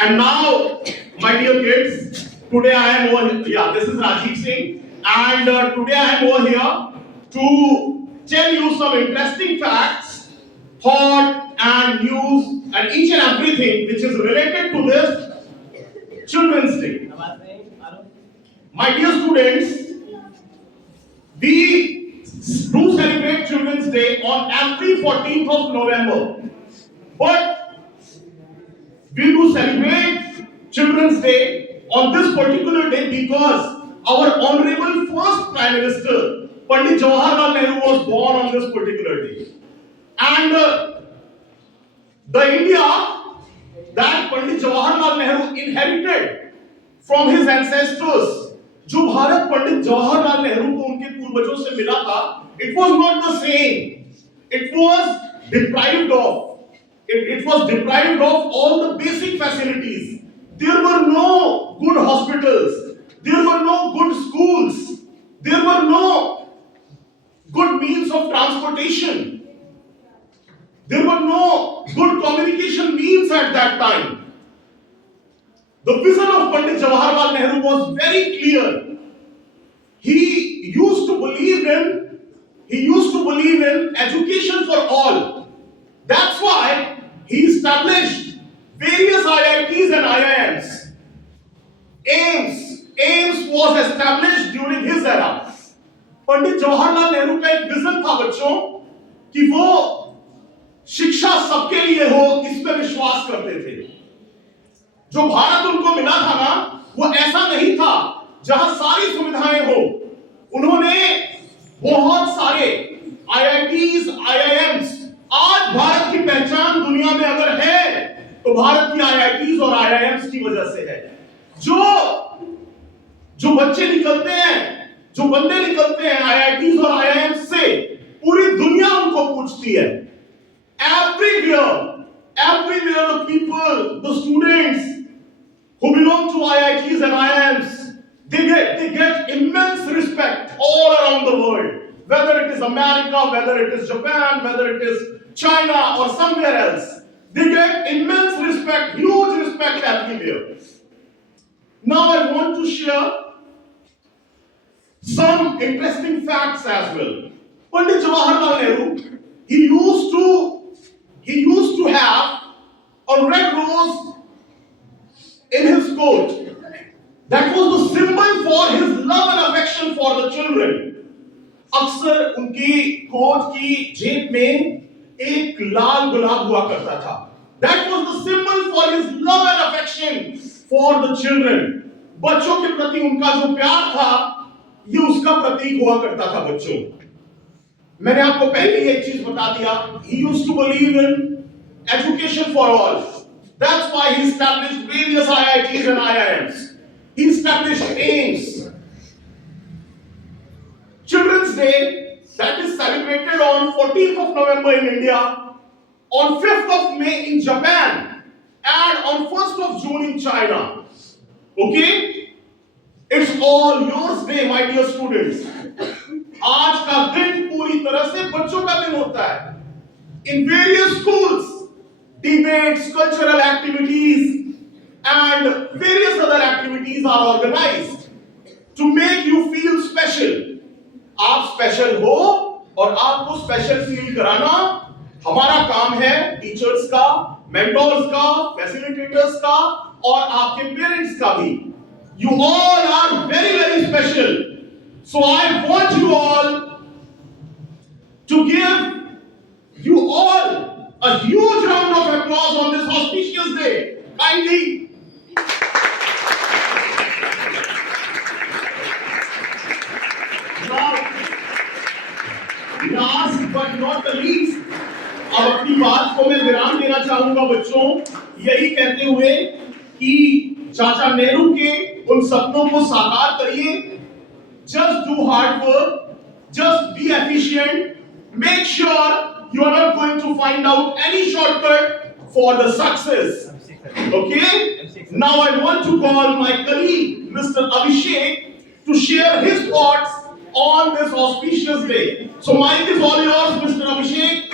And now, my dear kids, today I am over here. Yeah, this is Rajiv Singh, and today I am over here to tell you some interesting facts, thought, and news, and each and everything which is related to this Children's Day. My dear students, we do celebrate Children's Day on every 14th of November, but we do celebrate Children's Day on this particular day because our honorable first Prime Minister, Pandit Jawaharlal Nehru, was born on this particular day. And the India that Pandit Jawaharlal Nehru inherited from his ancestors, जो भारत पंडित जवाहरलाल नेहरू को उनके पूर्वजों से मिला था, it was not the same. It was deprived of. It was deprived of all the basic facilities. There were no good hospitals. There were no good schools. There were no good means of transportation. There were no good communication means at that time. The vision of Pandit Jawaharlal Nehru was very clear. He used to believe in education for all. That's why he established various IITs and IIMs. AIMS was established during his era. Pandit Jawaharlal Nehru का एक vision था बच्चों कि वो शिक्षा सबके लिए हो, इसमें विश्वास करते थे. जो भारत उनको मिला था ना, वो ऐसा नहीं था जहां सारी सुविधाएं हो. उन्होंने बहुत सारे IITs, IIMs, आज भारत की पहचान दुनिया में अगर है तो भारत की IITs और IIMs की वजह से है. जो बच्चे निकलते हैं, जो बंदे निकलते हैं IITs और IIMs से, पूरी दुनिया उनको पूछती है. Everywhere the people, the students who belong to IITs and IIMs, they get immense respect all around the world. Whether it is America, whether it is Japan, whether it is China or somewhere else, they get immense respect, huge respect everywhere. Now I want to share some interesting facts as well. Pandit Jawaharlal Nehru, he used to have a red rose in his coat. That was the symbol for his love and affection for the children. अक्सर उनकी coat की जेब में एक लाल गुलाब हुआ करता था. That was the symbol for his love and affection for the children. बच्चों के प्रति उनका जो प्यार था, ये उसका प्रतीक हुआ करता था बच्चों. मैंने आपको पहले ही एक चीज बता दिया. He used to believe in education for all. That's why he established various IITs and IIMs. He established AIMS. Children's Day, that is celebrated on 14th of November in India, on 5th of May in Japan, and on 1st of June in China. Okay? It's all yours day, my dear students. आज का दिन पूरी तरह से बच्चों का दिन होता है. In various schools, debates, cultural activities, and various other activities are organized to make you feel special. आप स्पेशल हो और आपको स्पेशल फील कराना हमारा काम है, टीचर्स का, मेंटोर्स का, फैसिलिटेटर्स का और आपके पेरेंट्स का भी. You all are very, very special. So I want you all to give you all a huge round of applause on this auspicious day. Kindly. Last but not the least, अब अपनी बात को मैं विराम देना चाहूंगा बच्चों, यही कहते हुए कि चाचा नेहरू के उन सपनों को साकार करिए. Just do hard work, just be efficient, make sure you are not going to find out any shortcut for the success. Okay? Now I want to call my colleague, Mr. Abhishek, to share his thoughts on this auspicious day. So mic is all yours, Mr. Abhishek.